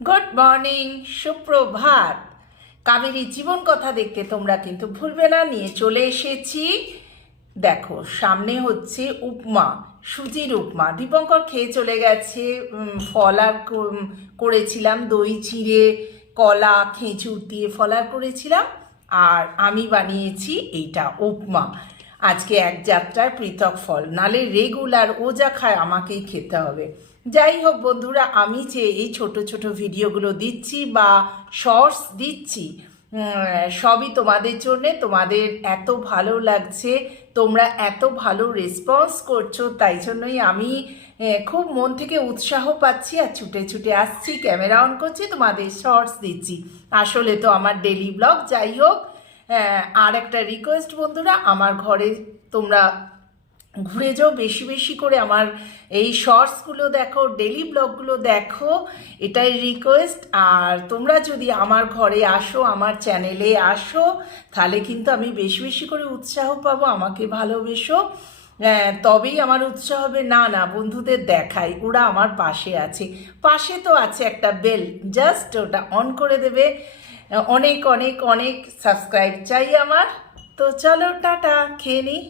Good morning, সুপ্রভাত। কাবেরী জীবন কথা দেখতে তোমরা কিন্তু ভুলবে না, নিয়ে চলে এসেছি। দেখো, সামনে হচ্ছে উপমা, সুজির উপমা। দীপঙ্কর খেয়ে চলে গেছে। ফলার করেছিলাম, দই চিড়ে কলা খেঁচুর দিয়ে ফলার করেছিলাম। আর আমি বানিয়েছি এইটা উপমা। আজকে এক যাত্রার পৃথক ফল, নালে রেগুলার ও যা খায় আমাকেই খেতে হবে। যাই হোক বন্ধুরা, আমি যে এই ছোট ছোট ভিডিওগুলো দিচ্ছি বা শর্টস দিচ্ছি, সবই তোমাদের জন্যে। তোমাদের এত ভালো লাগছে, তোমরা এত ভালো রেসপন্স করছো, তাই জন্যই আমি খুব মন থেকে উৎসাহ পাচ্ছি আর ছুটে ছুটে আসছি, ক্যামেরা অন করছি, তোমাদের শর্টস দিচ্ছি। আসলে তো আমার ডেলি ব্লগ। যাই হোক, আর একটা রিকোয়েস্ট বন্ধুরা, আমার ঘরে তোমরা ঘুরে যাও, বেশি বেশি করে আমার এই শর্টসগুলো দেখো, ডেলি ব্লগগুলো দেখো, এটাই রিকোয়েস্ট। আর তোমরা যদি আমার ঘরে আসো, আমার চ্যানেলে আসো, তাহলে কিন্তু আমি বেশি বেশি করে উৎসাহ পাবো, আমাকে ভালোবেসো। তবেই আমার উৎসাহ হবে। না না, বন্ধুদের দেখাই, ওরা আমার পাশে আছে। পাশে তো আছে একটা বেল, জাস্ট ওটা অন করে দেবে। অনেক অনেক অনেক সাবস্ক্রাইব চাই আমার। তো চলো, টাটা, খেয়ে নিই।